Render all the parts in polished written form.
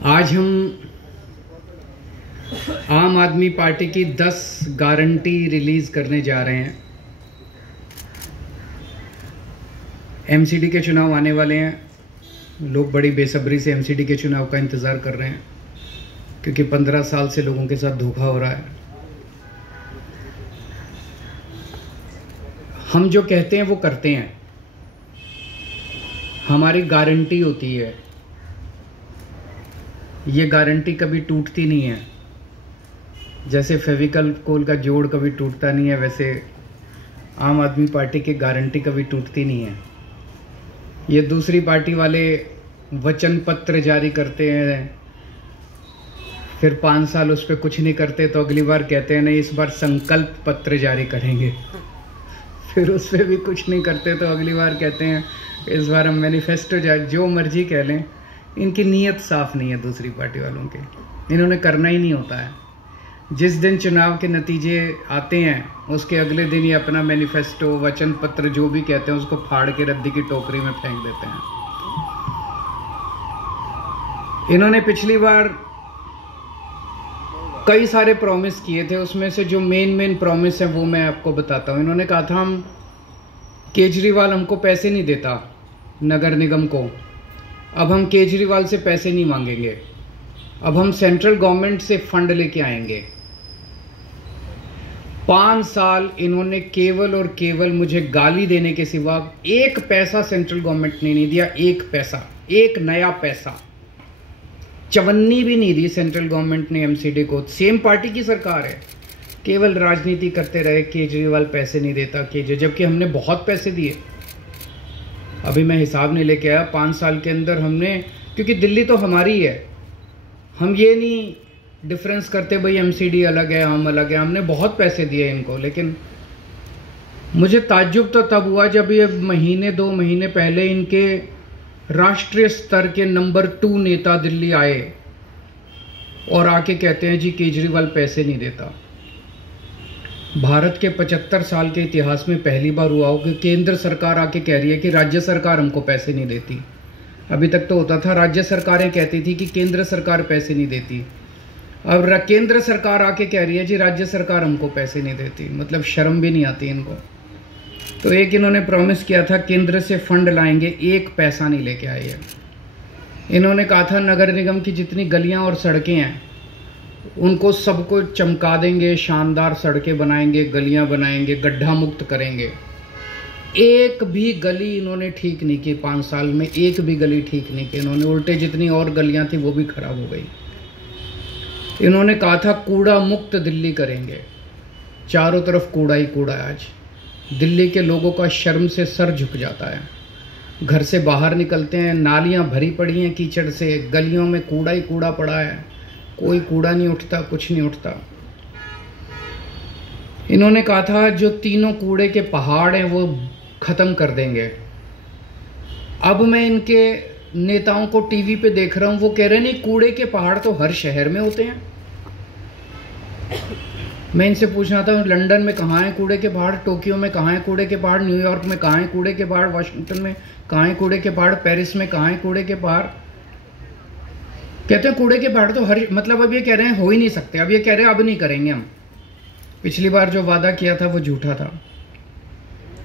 आज हम आम आदमी पार्टी की 10 गारंटी रिलीज करने जा रहे हैं। एमसीडी के चुनाव आने वाले हैं। लोग बड़ी बेसब्री से एमसीडी के चुनाव का इंतज़ार कर रहे हैं क्योंकि 15 साल से लोगों के साथ धोखा हो रहा है। हम जो कहते हैं वो करते हैं। हमारी गारंटी होती है, ये गारंटी कभी टूटती नहीं है। जैसे फेविकल कोल का जोड़ कभी टूटता नहीं है, वैसे आम आदमी पार्टी की गारंटी कभी टूटती नहीं है। ये दूसरी पार्टी वाले वचन पत्र जारी करते हैं, फिर 5 साल उस पर कुछ नहीं करते तो अगली बार कहते हैं नहीं इस बार संकल्प पत्र जारी करेंगे। फिर उस पर भी कुछ नहीं करते तो अगली बार कहते हैं इस बार हम मैनिफेस्टो जो मर्जी कह लें। इनकी नीयत साफ नहीं है दूसरी पार्टी वालों के, इन्होंने करना ही नहीं होता है। जिस दिन चुनाव के नतीजे आते हैं उसके अगले दिन ही अपना मैनिफेस्टो वचन पत्र जो भी कहते हैं उसको फाड़ के रद्दी की टोकरी में फेंक देते हैं। इन्होंने पिछली बार कई सारे प्रॉमिस किए थे, उसमें से जो मेन प्रॉमिस है वो मैं आपको बताता हूँ। इन्होंने कहा था हम केजरीवाल हमको पैसे नहीं देता नगर निगम को, अब हम केजरीवाल से पैसे नहीं मांगेंगे, अब हम सेंट्रल गवर्नमेंट से फंड लेके आएंगे। 5 साल इन्होंने केवल और केवल मुझे गाली देने के सिवा 1 पैसा सेंट्रल गवर्नमेंट ने नहीं दिया। 1 पैसा, 1 नया पैसा, चवन्नी भी नहीं दी सेंट्रल गवर्नमेंट ने एमसीडी को। सेम पार्टी की सरकार है, केवल राजनीति करते रहे केजरीवाल पैसे नहीं देता जबकि हमने बहुत पैसे दिए। अभी मैं हिसाब नहीं लेके आया 5 साल के अंदर हमने, क्योंकि दिल्ली तो हमारी है, हम ये नहीं डिफरेंस करते भाई एमसीडी अलग है हम अलग है। हमने बहुत पैसे दिए इनको, लेकिन मुझे ताज्जुब तो तब हुआ जब ये 2 महीने पहले इनके राष्ट्रीय स्तर के नंबर 2 नेता दिल्ली आए और आके कहते हैं जी केजरीवाल पैसे नहीं देता। भारत के 75 साल के इतिहास में पहली बार हुआ हो कि केंद्र सरकार आके कह रही है कि राज्य सरकार हमको पैसे नहीं देती। अभी तक तो होता था राज्य सरकारें कहती थी कि केंद्र सरकार पैसे नहीं देती, अब केंद्र सरकार आके कह रही है जी राज्य सरकार हमको पैसे नहीं देती। मतलब शर्म भी नहीं आती इनको। तो एक इन्होंने प्रॉमिस किया था केंद्र से फंड लाएंगे, 1 पैसा नहीं लेके आए हैं। इन्होंने कहा था नगर निगम की जितनी गलियां और सड़कें हैं उनको सबको चमका देंगे, शानदार सड़कें बनाएंगे, गलियां बनाएंगे, गड्ढा मुक्त करेंगे। 1 भी गली इन्होंने ठीक नहीं की 5 साल में, 1 भी गली ठीक नहीं की इन्होंने। उल्टे जितनी और गलियां थी वो भी खराब हो गई। इन्होंने कहा था कूड़ा मुक्त दिल्ली करेंगे, चारों तरफ कूड़ा ही कूड़ा है। आज दिल्ली के लोगों का शर्म से सर झुक जाता है। घर से बाहर निकलते हैं, नालियां भरी पड़ी हैं कीचड़ से, गलियों में कूड़ा ही कूड़ा पड़ा है, कोई कूड़ा नहीं उठता, कुछ नहीं उठता। इन्होंने कहा था जो 3 कूड़े के पहाड़ हैं वो खत्म कर देंगे। अब मैं इनके नेताओं को टीवी पे देख रहा हूं, वो कह रहे हैं नहीं कूड़े के पहाड़ तो हर शहर में होते हैं। मैं इनसे पूछना था लंदन में कहाँ है कूड़े के पहाड़, टोक्यो में कहाँ है कूड़े के पहाड़, न्यूयॉर्क में कहाँ है कूड़े के पहाड़, वाशिंगटन में कहाँ है कूड़े के पहाड़, पेरिस में कहाँ है कूड़े के पहाड़। कहते हैं कूड़े के पहाड़ तो हर, मतलब अब ये कह रहे हैं हो ही नहीं सकते, अब ये कह रहे हैं अब नहीं करेंगे हम। पिछली बार जो वादा किया था वो झूठा था।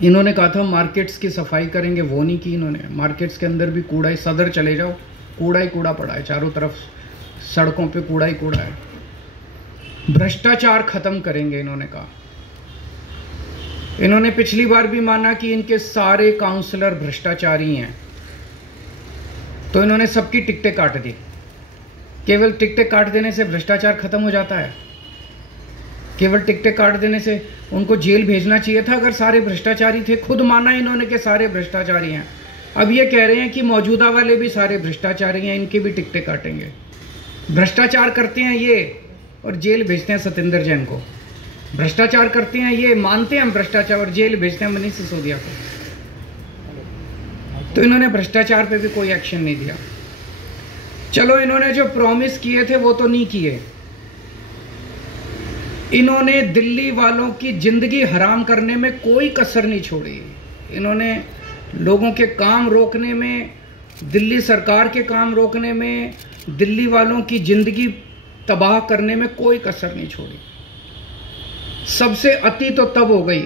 इन्होंने कहा था मार्केट्स की सफाई करेंगे, वो नहीं की इन्होंने। मार्केट्स के अंदर भी कूड़ा ही, सदर चले जाओ कूड़ा ही कूड़ा पड़ा है, चारों तरफ सड़कों पे कूड़ा ही कूड़ा है। भ्रष्टाचार खत्म करेंगे इन्होंने कहा। इन्होंने पिछली बार भी माना कि इनके सारे काउंसलर भ्रष्टाचारी हैं, तो इन्होंने सबकी टिकटें काट दी। केवल टिकटें काट देने से भ्रष्टाचार खत्म हो जाता है? केवल टिकटें काट देने से उनको जेल भेजना चाहिए था अगर सारे भ्रष्टाचारी थे। खुद माना इन्होंने कि सारे भ्रष्टाचारी हैं, अब ये कह रहे हैं कि मौजूदा वाले भी सारे भ्रष्टाचारी हैं, इनकी भी टिकटें काटेंगे। भ्रष्टाचार करते हैं ये और जेल भेजते हैं सत्येंद्र जैन को। भ्रष्टाचार करते हैं ये, मानते हैं भ्रष्टाचार और जेल भेजते हैं मनीष सिसोदिया को। तो इन्होंने भ्रष्टाचार पे भी कोई एक्शन नहीं दिया। चलो इन्होंने जो प्रॉमिस किए थे वो तो नहीं किए। इन्होंने दिल्ली वालों की जिंदगी हराम करने में कोई कसर नहीं छोड़ी। इन्होंने लोगों के काम रोकने में दिल्ली सरकार के काम रोकने में, दिल्ली वालों की जिंदगी तबाह करने में कोई कसर नहीं छोड़ी। सबसे अति तो तब हो गई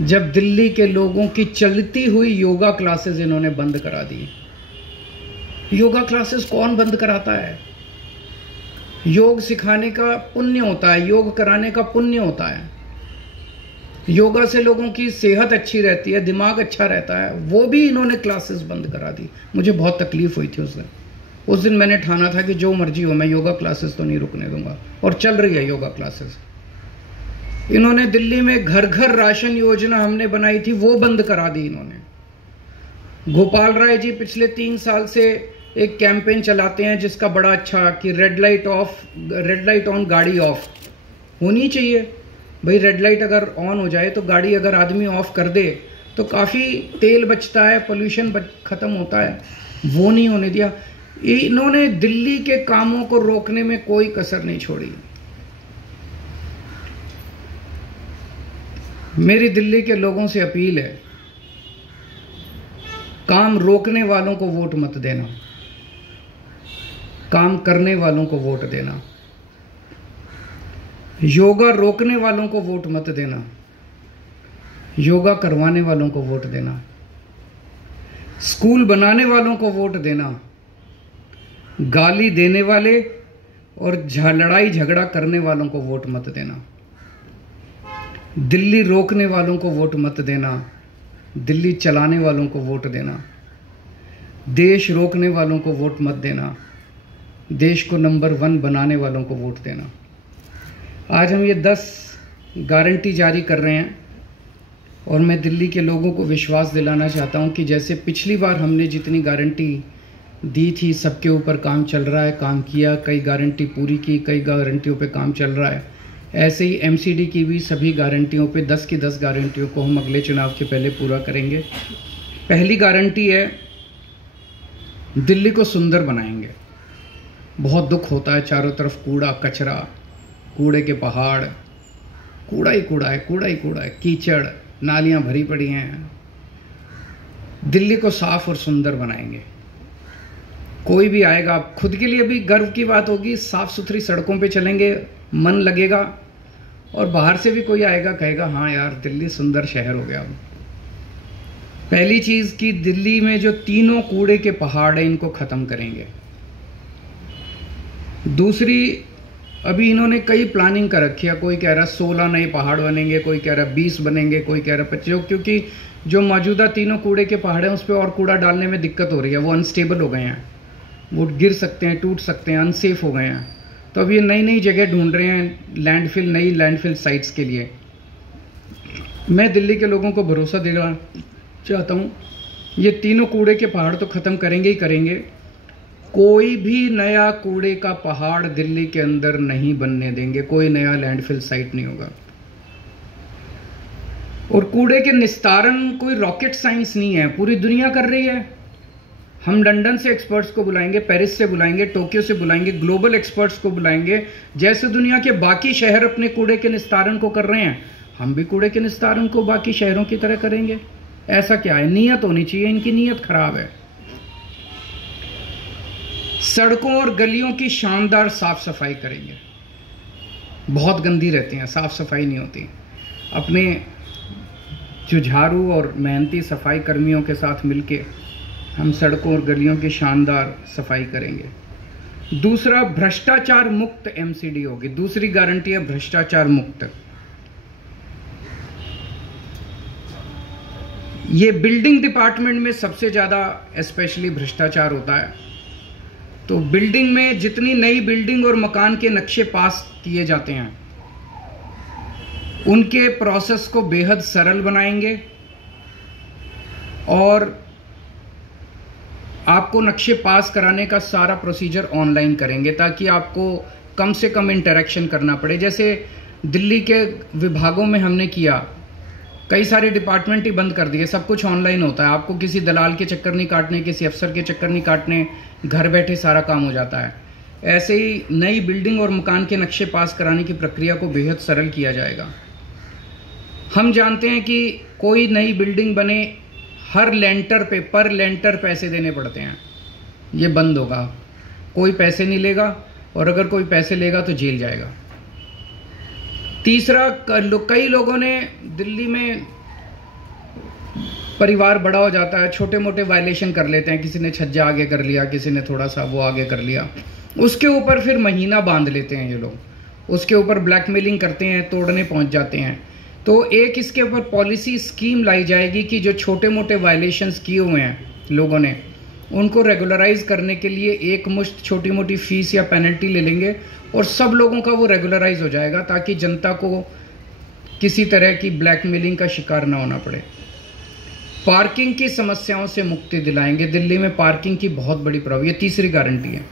जब दिल्ली के लोगों की चलती हुई योगा क्लासेस इन्होंने बंद करा दी। योगा क्लासेस कौन बंद कराता है? योग सिखाने का पुण्य होता है, योग कराने का पुण्य होता है। योगा से लोगों की सेहत अच्छी रहती है, दिमाग अच्छा रहता है। वो भी इन्होंने क्लासेस बंद करा दी। मुझे बहुत तकलीफ हुई थी उस दिन मैंने ठाना था कि जो मर्जी हो, मैं योगा क्लासेस तो नहीं रुकने दूंगा। और चल रही है योगा क्लासेस। इन्होंने दिल्ली में घर घर राशन योजना हमने बनाई थी, वो बंद करा दी इन्होंने। गोपाल राय जी पिछले 3 साल से एक कैंपेन चलाते हैं जिसका बड़ा अच्छा कि रेड लाइट ऑन गाड़ी ऑफ होनी चाहिए। भाई रेड लाइट अगर ऑन हो जाए तो गाड़ी अगर आदमी ऑफ कर दे तो काफ़ी तेल बचता है, पोल्यूशन खत्म होता है। वो नहीं होने दिया। इन्होंने दिल्ली के कामों को रोकने में कोई कसर नहीं छोड़ी। मेरी दिल्ली के लोगों से अपील है, काम रोकने वालों को वोट मत देना, काम करने वालों को वोट देना। योगा रोकने वालों को वोट मत देना, योगा करवाने वालों को वोट देना। स्कूल बनाने वालों को वोट देना, गाली देने वाले और लड़ाई झगड़ा करने वालों को वोट मत देना। दिल्ली रोकने वालों को वोट मत देना, दिल्ली चलाने वालों को वोट देना। देश रोकने वालों को वोट मत देना, देश को नंबर 1 बनाने वालों को वोट देना। आज हम ये 10 गारंटी जारी कर रहे हैं और मैं दिल्ली के लोगों को विश्वास दिलाना चाहता हूं कि जैसे पिछली बार हमने जितनी गारंटी दी थी, सबके ऊपर काम चल रहा है, काम किया, कई गारंटी पूरी की, कई गारंटियों पे काम चल रहा है। ऐसे ही एमसीडी की भी सभी गारंटियों पे 10 की 10 गारंटियों को हम अगले चुनाव के पहले पूरा करेंगे। पहली गारंटी है, दिल्ली को सुंदर बनाएंगे। बहुत दुख होता है, चारों तरफ कूड़ा कचरा, कूड़े के पहाड़, कूड़ा ही कूड़ा है, कूड़ा ही कूड़ा है, कीचड़, नालियां भरी पड़ी हैं। दिल्ली को साफ और सुंदर बनाएंगे। कोई भी आएगा, खुद के लिए भी गर्व की बात होगी, साफ सुथरी सड़कों पे चलेंगे, मन लगेगा, और बाहर से भी कोई आएगा कहेगा हाँ यार दिल्ली सुंदर शहर हो गया। पहली चीज कि दिल्ली में जो तीनों कूड़े के पहाड़ हैं इनको खत्म करेंगे। दूसरी, अभी इन्होंने कई प्लानिंग कर रखी है। कोई कह रहा 16 नए पहाड़ बनेंगे, कोई कह रहा 20 बनेंगे, कोई कह रहा 25, क्योंकि जो मौजूदा तीनों कूड़े के पहाड़ हैं उस पर और कूड़ा डालने में दिक्कत हो रही है। वो अनस्टेबल हो गए हैं, वो गिर सकते हैं, टूट सकते हैं, अनसेफ हो गए हैं। तो अब ये नई नई जगह ढूंढ रहे हैं लैंडफिल, नई लैंडफिल साइट्स के लिए। मैं दिल्ली के लोगों को भरोसा देना चाहता हूँ, ये तीनों कूड़े के पहाड़ तो खत्म करेंगे ही करेंगे। कोई भी नया कूड़े का पहाड़ दिल्ली के अंदर नहीं बनने देंगे, कोई नया लैंडफिल साइट नहीं होगा। और कूड़े के निस्तारण कोई रॉकेट साइंस नहीं है, पूरी दुनिया कर रही है। हम लंदन से एक्सपर्ट्स को बुलाएंगे, पेरिस से बुलाएंगे, टोक्यो से बुलाएंगे, ग्लोबल एक्सपर्ट्स को बुलाएंगे। जैसे दुनिया के बाकी शहर अपने कूड़े के निस्तारण को कर रहे हैं, हम भी कूड़े के निस्तारण को बाकी शहरों की तरह करेंगे। ऐसा क्या है, नीयत होनी चाहिए, इनकी नीयत खराब है। सड़कों और गलियों की शानदार साफ सफाई करेंगे। बहुत गंदी रहती हैं, साफ सफाई नहीं होती। अपने जुझारू और मेहनती सफाई कर्मियों के साथ मिलके हम सड़कों और गलियों की शानदार सफाई करेंगे। दूसरा, भ्रष्टाचार मुक्त एमसीडी होगी। दूसरी गारंटी है भ्रष्टाचार मुक्त। ये बिल्डिंग डिपार्टमेंट में सबसे ज्यादा स्पेशली भ्रष्टाचार होता है। तो बिल्डिंग में जितनी नई बिल्डिंग और मकान के नक्शे पास किए जाते हैं उनके प्रोसेस को बेहद सरल बनाएंगे और आपको नक्शे पास कराने का सारा प्रोसीजर ऑनलाइन करेंगे ताकि आपको कम से कम इंटरेक्शन करना पड़े। जैसे दिल्ली के विभागों में हमने किया, कई सारे डिपार्टमेंट ही बंद कर दिए, सब कुछ ऑनलाइन होता है। आपको किसी दलाल के चक्कर नहीं काटने, किसी अफसर के चक्कर नहीं काटने, घर बैठे सारा काम हो जाता है। ऐसे ही नई बिल्डिंग और मकान के नक्शे पास कराने की प्रक्रिया को बेहद सरल किया जाएगा। हम जानते हैं कि कोई नई बिल्डिंग बने हर लेंटर पे पर लेंटर पैसे देने पड़ते हैं। ये बंद होगा, कोई पैसे नहीं लेगा, और अगर कोई पैसे लेगा तो जेल जाएगा। तीसरा, कई लोगों ने दिल्ली में परिवार बड़ा हो जाता है, छोटे मोटे वायलेशन कर लेते हैं, किसी ने छज्जा आगे कर लिया, किसी ने थोड़ा सा वो आगे कर लिया, उसके ऊपर फिर महीना बांध लेते हैं ये लोग, उसके ऊपर ब्लैकमेलिंग करते हैं, तोड़ने पहुंच जाते हैं। तो एक इसके ऊपर पॉलिसी स्कीम लाई जाएगी कि जो छोटे मोटे वायलेशंस किए हुए हैं लोगों ने, उनको रेगुलराइज करने के लिए एक मुश्त छोटी मोटी फीस या पेनल्टी ले लेंगे और सब लोगों का वो रेगुलराइज हो जाएगा, ताकि जनता को किसी तरह की ब्लैकमेलिंग का शिकार ना होना पड़े। पार्किंग की समस्याओं से मुक्ति दिलाएंगे। दिल्ली में पार्किंग की बहुत बड़ी प्रॉब्लम, ये तीसरी गारंटी है।